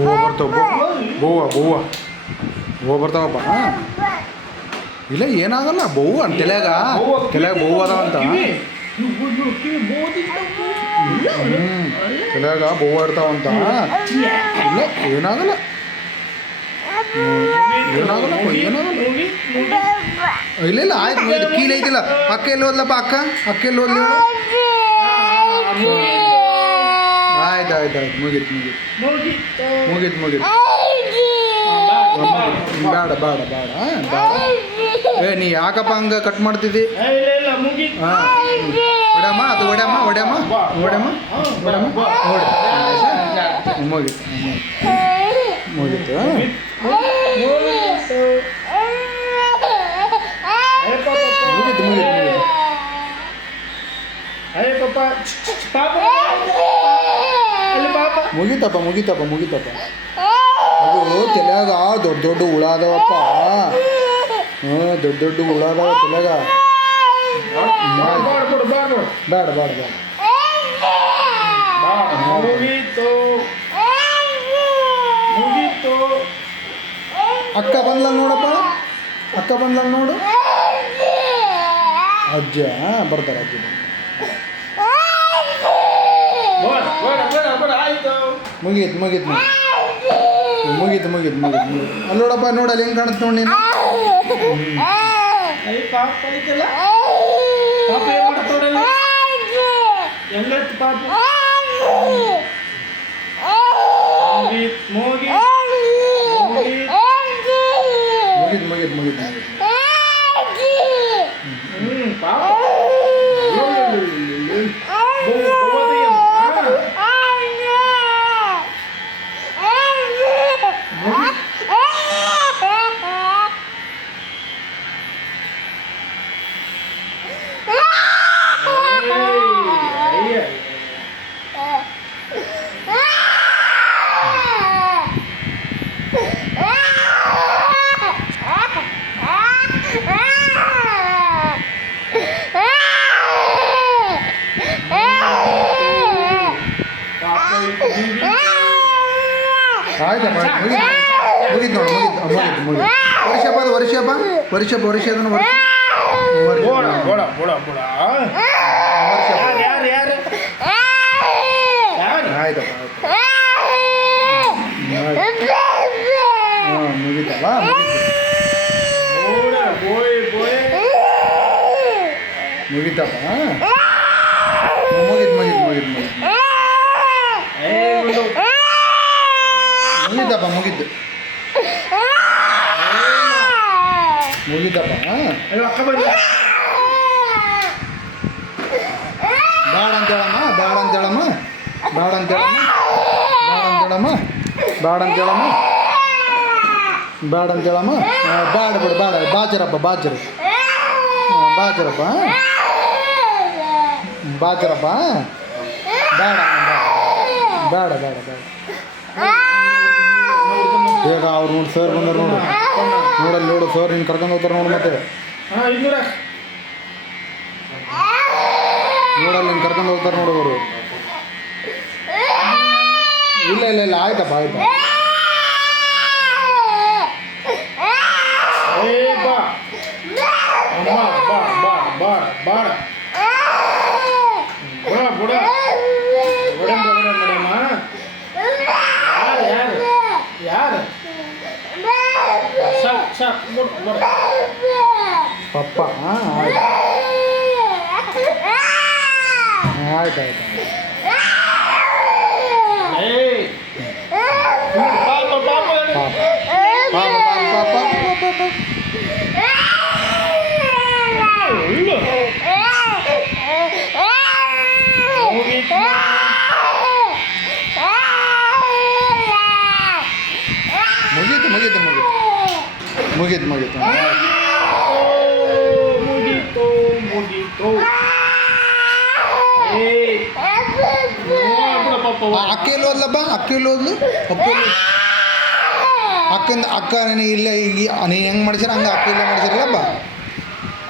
ಬೋವ ಬರ್ತಾವ ಬೋವ ಬರ್ತಾವಪ್ಪ. ಇಲ್ಲ ಏನಾಗಲ್ಲ, ಬೋವು ಅಂತ ತಲೆಯಾಗ ಬೋವು ಅದಾವಂತ. ತಲೆಯಾಗ ಬೋವು ಇರ್ತಾವಂತ. ಇಲ್ಲ ಏನಾಗಲ್ಲ ಇಲ್ಲ ಇಲ್ಲ ಆಯ್ತು ಮುಗಿದು. ಕೀಲ್ ಐತಿಲ್ಲ. ಅಕ್ಕ ಎಲ್ಲಿ ಹೋದ್ಲಪ್ಪ? ಅಕ್ಕ ಎಲ್ಲಿ ಹೋದ್ಲಿ? ಆಯ್ತು ಆಯ್ತು ಆಯ್ತು ಮುಗೀತು ಬೇಡ ಬೇಡ ಬೇಡ ಏ ನೀ ಯಾಕಪ್ಪ ಹಂಗೆ ಕಟ್ ಮಾಡ್ತಿದ್ದಿ? ಹಾಂ ಹೊಡ್ಯಮ್ಮ, ಅದು ಹೊಡ್ಯಮ್ಮ ಮುಗೀತು ಮುಗೀತಪ್ಪ. ಅದು ತಲೆಯಾಗ ದೊಡ್ಡ ಹುಳ ಅದಾವಪ್ಪ. ದೊಡ್ಡ ಹುಳ ಅದಾವ ತಲೆಯಾಗ. ಬೇಡ ಅಕ್ಕ ಬಂದ್ಲ ನೋಡಪ್ಪ. ನೋಡು. ಅಜ್ಜ ಬರ್ತಾರೆ. ಅಜ್ಜ ಮುಗೀತು ಅಲ್ಲಿ ನೋಡಪ್ಪ. ನೋಡಲ್ಲಿ ಹೆಂಗೆ ಕಾಣುತ್ತೆ ನೋಡಿ ನೀನು. ಮುಗೀತು ಆಯ್ತಪ್ಪ ಮುಗೀತು ವರ್ಷ ಮುಗೀತಪ್ಪ. ಮುಗೀತಪ್ಪ. ಬೇಡ ಅಂತೇಳಮ್ಮ. ಬೇಡ ಬಾಚರಪ್ಪ. ಬೇಡ ಬೇಗ ಅವ್ರು ನೋಡಿ ಸರ್ ಬಂದರು ನೋಡು ಸರ್ ನೀನು ಕರ್ಕೊಂಡು ಹೋಗ್ತಾರೆ ನೋಡು. ಮತ್ತೆ ನೋಡಲ್ಲಿ ನೀನು ಕರ್ಕೊಂಡು ಹೋಗ್ತಾರೆ ನೋಡು ಅವರು. ಇಲ್ಲ ಆಯ್ತಪ್ಪ. ಪಪ್ಪ ಆಯ್ತು ಮುಗೀತು ಅಕ್ಕಿ ಎಲ್ಲಿ ಹೋದ್ಲಪ್ಪ? ಅಕ್ಕ ನನಗೆ ಇಲ್ಲ ಈಗ ನೀನು ಹೆಂಗೆ ಮಾಡಿಸಿರ ಹಂಗೆ ಅಕ್ಕ ಇಲ್ಲ ಮಾಡಿಸಿರಲ್ಲಪ್ಪ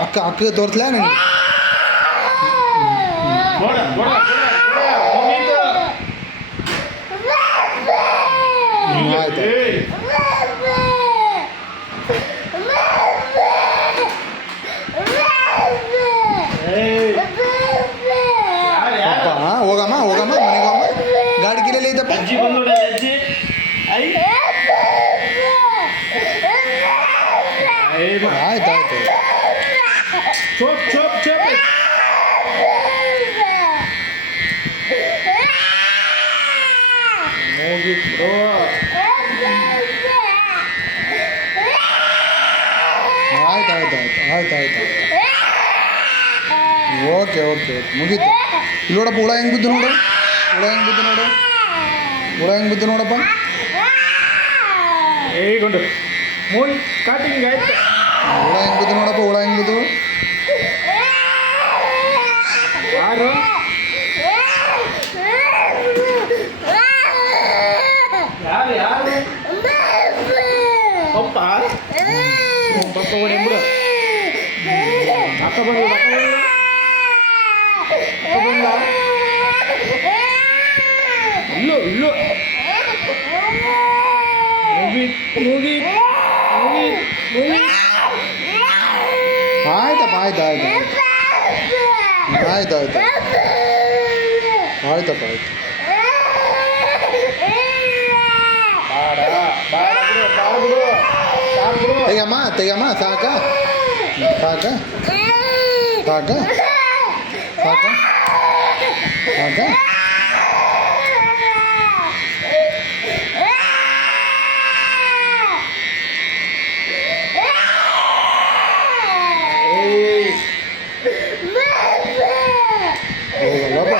ಅಕ್ಕ ತೋರಿಸ್ಲಾ ನನಗೆ ಆಯ್ತು ಹೋಗಮ್ಮ ಹೋಗಮ್ಮ ಮನೆಗೆ ಹೋಗಮ್ಮ ಗಾಡಿ ಗಿರಲ್ಲಿ ಐತಪ್ಪ ಆಯ್ತು ಆಯ್ತು ಆಯ್ತು ಆಯ್ತು ಆಯ್ತು ಆಯ್ತು ಆಯ್ತು ಓಕೆ ಓಕೆ ಓಕೆ ಮುಗೀತು ಇಲ್ಲಿ ನೋಡಪ್ಪ ಹುಳ ಹೆಂಗೆ ಬಿದ್ದು ನೋಡು ಹುಳ ಹೆಂಗೆ ಬಿದ್ದು ನೋಡು ಹುಳ ಹೆಂಗೆ ಬಿದ್ದು ನೋಡಪ್ಪ ಹೇಗೊಂಡು ಮೂವಿ ಸ್ಟಾರ್ಟಿಂಗ್ ಆಯ್ತು ಹುಳ ಹೆಂಗೆ ಬಿದ್ದು ನೋಡಪ್ಪ ಹುಳ ಹೆಂಗೆ ಬಿದ್ದು ಯಾರು ಯಾರು ಯಾರು ಪಪ್ಪ ಪಪ್ಪ ಓಡಿ ಬಿಡು ಅಕ್ಕ ಬಂದು ಬಂದ ಇಲ್ಲೋ ಇಲ್ಲೋ ಮೂಗಿ ಆಯ್ತಪ್ಪ ಆಯ್ತು ಆಯ್ತು ಆಯ್ತು ಆಯ್ತು ಆಯ್ತಪ್ಪ ಆಯ್ತು ತೆಗಮ್ಮ ತೆಗಮ್ಮ ಸಾಕ ಸಾಕ ಸಾಕ ಸಾಕ ಸಾಕ ಹೋಗಲ್ಲಪ್ಪ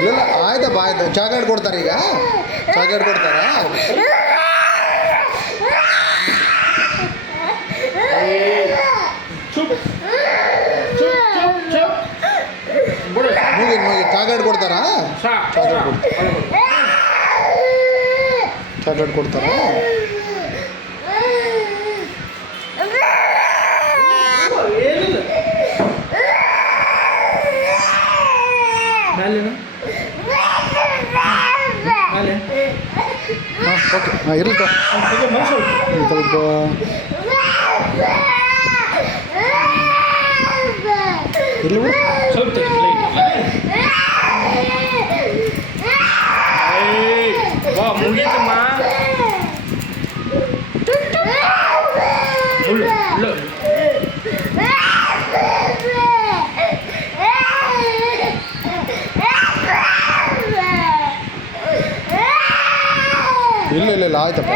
ಇಲ್ಲ ಆಯ್ತಪ್ಪ ಆಯ್ತು ಚಾಕ್ಲೇಟ್ ಕೊಡ್ತಾರೆ ಈಗ ಚಾಕ್ಲೇಟ್ ಕೊಡ್ತಾರಾ ಮುಗಿ ಚಾಕ್ಲೇಟ್ ಕೊಡ್ತಾರಾ ಚಾಕ್ಲೇಟ್ ಕೊಡ್ತಾರಾ ಹಾಂ ಓಕೆ ಹಾಂ ಇರಲಿ ಸ್ವಲ್ಪ ಇರಲಿ ಬಿಡು ಸ್ವಲ್ಪ ಬಾ ಮುಗೀತಮ್ಮ ಇಲ್ಲ ಇಲ್ಲ ಇಲ್ಲ ಆಯ್ತಪ್ಪ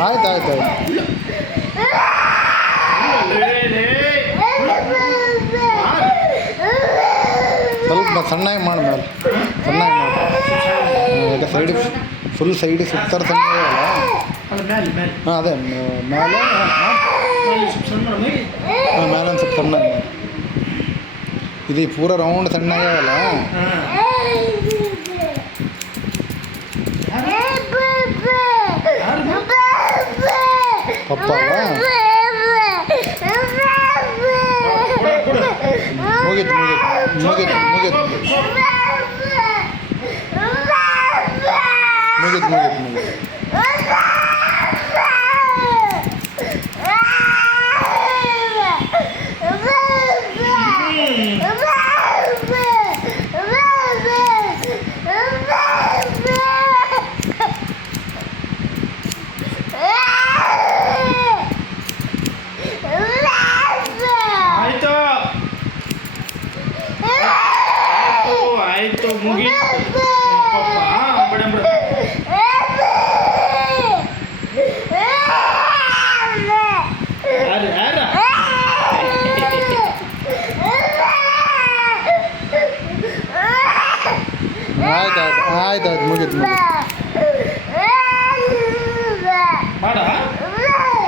ಆಯ್ತು ಆಯ್ತು ಆಯ್ತು ಸ್ವಲ್ಪ ಸಣ್ಣಾಗಿ ಮಾಡಿ ಮೇಲೆ ಸಣ್ಣಾಗಿ ಮಾಡಿ ಸೈಡ್ ಫುಲ್ ಸೈಡ್ ಸುತ್ತರ ಸಣ್ಣ ಹಾಂ ಅದೇ ಮೇಲೆ ಹಾಂ ಮೇಲೆ ಒಂದು ಸ್ವಲ್ಪ ಸಣ್ಣ ಇದು ಪೂರ ರೌಂಡ್ ಸಣ್ಣ ಆಗ್ಯಾವಲ್ಲ ಪಪ್ಪ ಮುಗೀತು ಮುಗೀತು ಮುಗೀತು ಮುಗೀತು ಮುಗೀತು ಮುಗೀತು ಮುಗೀತು ಆಯ್ತು ಮುಗೀತು ಆಯ್ತು ಮುಗೀತು